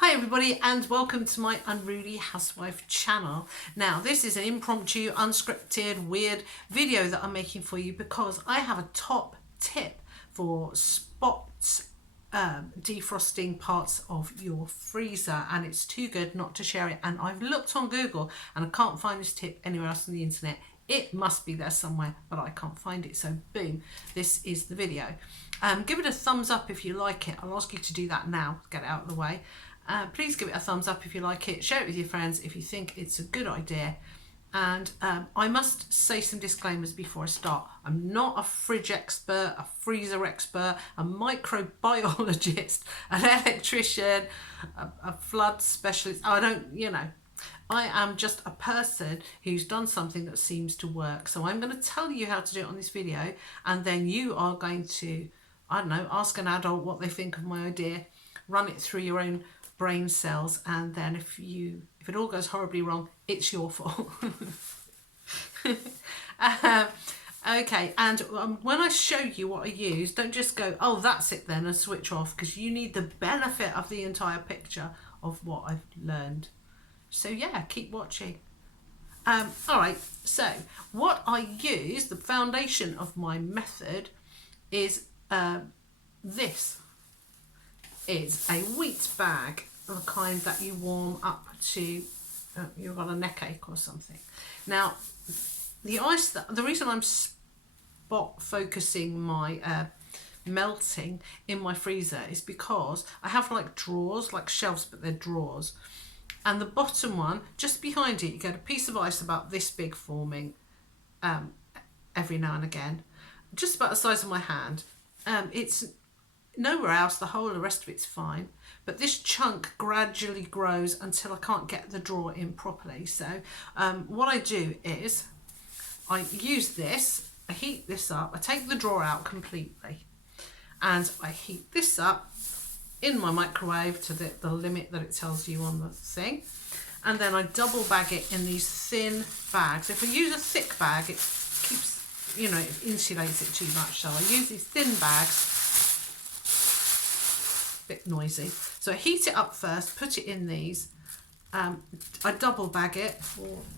Hi everybody and welcome to my Unruly Housewife channel. Now this is an impromptu, unscripted, weird video that I'm making for you because I have a top tip for defrosting parts of your freezer, and it's too good not to share it. And I've looked on Google and I can't find this tip anywhere else on the internet. It must be there somewhere, but I can't find it. So boom, this is the video. Give it a thumbs up if you like it. I'll ask you to do that now, get it out of the way. Please give it a thumbs up if you like it. Share it with your friends if you think it's a good idea. And I must say some disclaimers before I start. I'm not a fridge expert, a freezer expert, a microbiologist, an electrician, a flood specialist. I am just a person who's done something that seems to work. So I'm going to tell you how to do it on this video, and then you are going to, I don't know, ask an adult what they think of my idea, run it through your own brain cells, and then if it all goes horribly wrong, it's your fault. Okay, and when I show you what I use, don't just go, oh, that's it then, and switch off, because you need the benefit of the entire picture of what I've learned. So yeah, keep watching. All right, so what I use, the foundation of my method, is this is a wheat bag, the kind that you warm up to, you've got a neckache or something. Now, the reason I'm spot focusing my melting in my freezer is because I have like drawers, like shelves, but they're drawers. And the bottom one, just behind it, you get a piece of ice about this big forming every now and again, just about the size of my hand. It's nowhere else, the rest of it's fine, but this chunk gradually grows until I can't get the drawer in properly. So what I do is I use this, I heat this up, I take the drawer out completely, and I heat this up in my microwave to the limit that it tells you on the thing, and then I double bag it in these thin bags. If I use a thick bag, it keeps, it insulates it too much, so I use these thin bags. Bit noisy, so I heat it up first, put it in these, I double bag it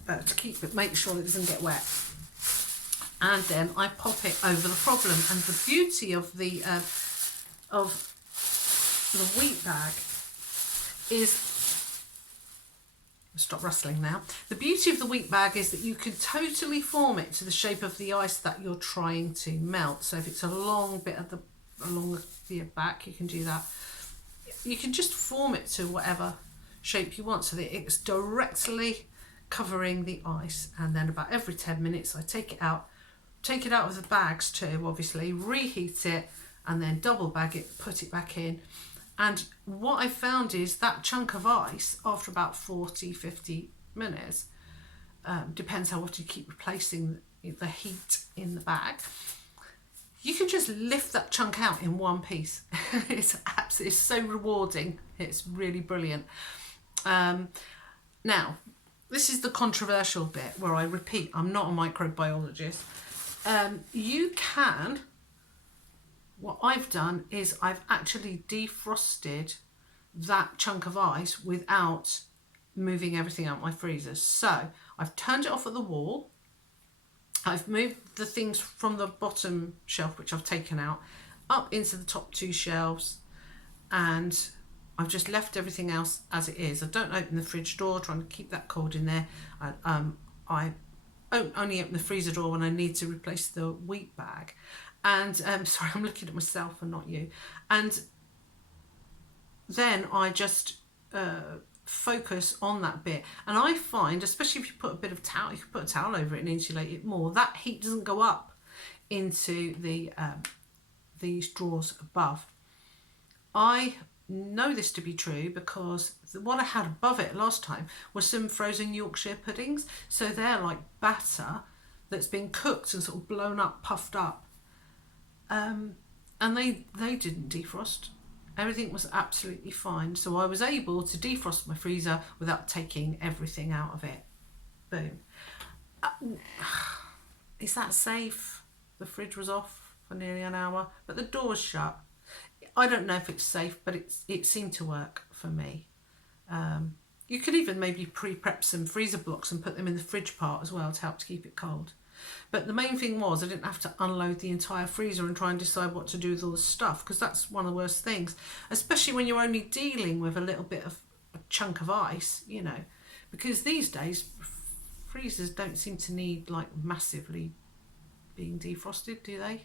to keep it, make sure it doesn't get wet, and then I pop it over the problem. And the beauty of the wheat bag is, stop rustling now. The beauty of the wheat bag is that you can totally form it to the shape of the ice that you're trying to melt. So if it's a long bit of along the back, you can do that. You can just form it to whatever shape you want so that it's directly covering the ice. And then about every 10 minutes I take it out of the bags too, obviously, reheat it, and then double bag it, put it back in. And what I found is that chunk of ice, after about 40-50 minutes, depends how often you keep replacing the heat in the bag, you can just lift that chunk out in one piece. It's so rewarding. It's really brilliant. Now, this is the controversial bit where I repeat, I'm not a microbiologist. What I've done is I've actually defrosted that chunk of ice without moving everything out my freezer. So I've turned it off at the wall. I've moved the things from the bottom shelf, which I've taken out, up into the top two shelves, and I've just left everything else as it is. I don't open the fridge door, trying to keep that cold in there. I only open the freezer door when I need to replace the wheat bag. And sorry, I'm looking at myself and not you. And then I just focus on that bit. And I find, especially if you put a bit of towel, you can put a towel over it and insulate it more. That heat doesn't go up into these drawers above. I know this to be true because what I had above it last time was some frozen Yorkshire puddings. So they're like batter that's been cooked and sort of blown up, puffed up. And they didn't defrost. Everything was absolutely fine. So I was able to defrost my freezer without taking everything out of it. Boom. Is that safe? The fridge was off for nearly an hour, but the door was shut. I don't know if it's safe, but it seemed to work for me. You could even maybe pre-prep some freezer blocks and put them in the fridge part as well to help to keep it cold. But the main thing was I didn't have to unload the entire freezer and try and decide what to do with all the stuff, because that's one of the worst things, especially when you're only dealing with a little bit of a chunk of ice, you know, because these days freezers don't seem to need like massively being defrosted, do they?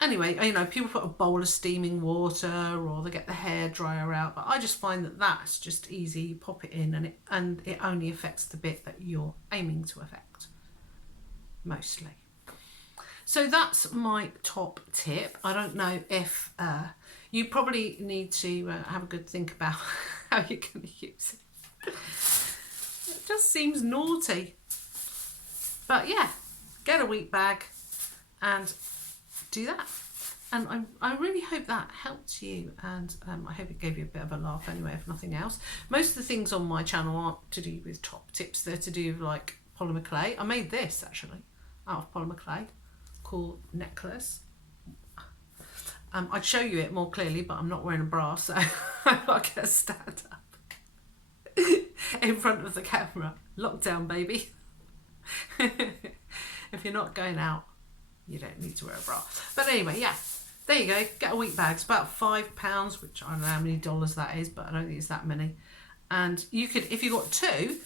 Anyway, you know, people put a bowl of steaming water or they get the hairdryer out, but I just find that that's just easy. You pop it in and it only affects the bit that you're aiming to affect, mostly. So that's my top tip. I don't know if you probably need to have a good think about how you're going to use it. It just seems naughty. But yeah, get a wheat bag and do that. And I really hope that helped you, and I hope it gave you a bit of a laugh anyway, if nothing else. Most of the things on my channel aren't to do with top tips, they're to do with like polymer clay. I made this actually out of polymer clay called Necklace. I'd show you it more clearly, but I'm not wearing a bra, so I'm not going to stand up in front of the camera. Lockdown, baby. If you're not going out, you don't need to wear a bra. But anyway, yeah, there you go. Get a wheat bag. It's about £5, which I don't know how many dollars that is, but I don't think it's that many. And you could, if you got two,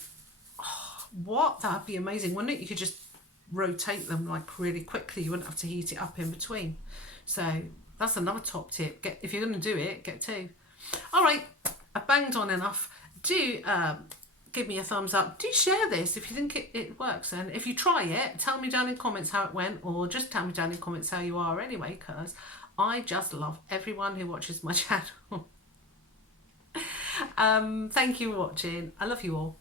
oh, what? That'd be amazing, wouldn't it? You could just rotate them like really quickly. You wouldn't have to heat it up in between. So that's another top tip. If you're going to do it, get two. All right, I've banged on enough. Do give me a thumbs up. Do share this if you think it works, and if you try it, tell me down in comments how it went, or just tell me down in comments how you are anyway, because I just love everyone who watches my channel. Thank you for watching. I love you all.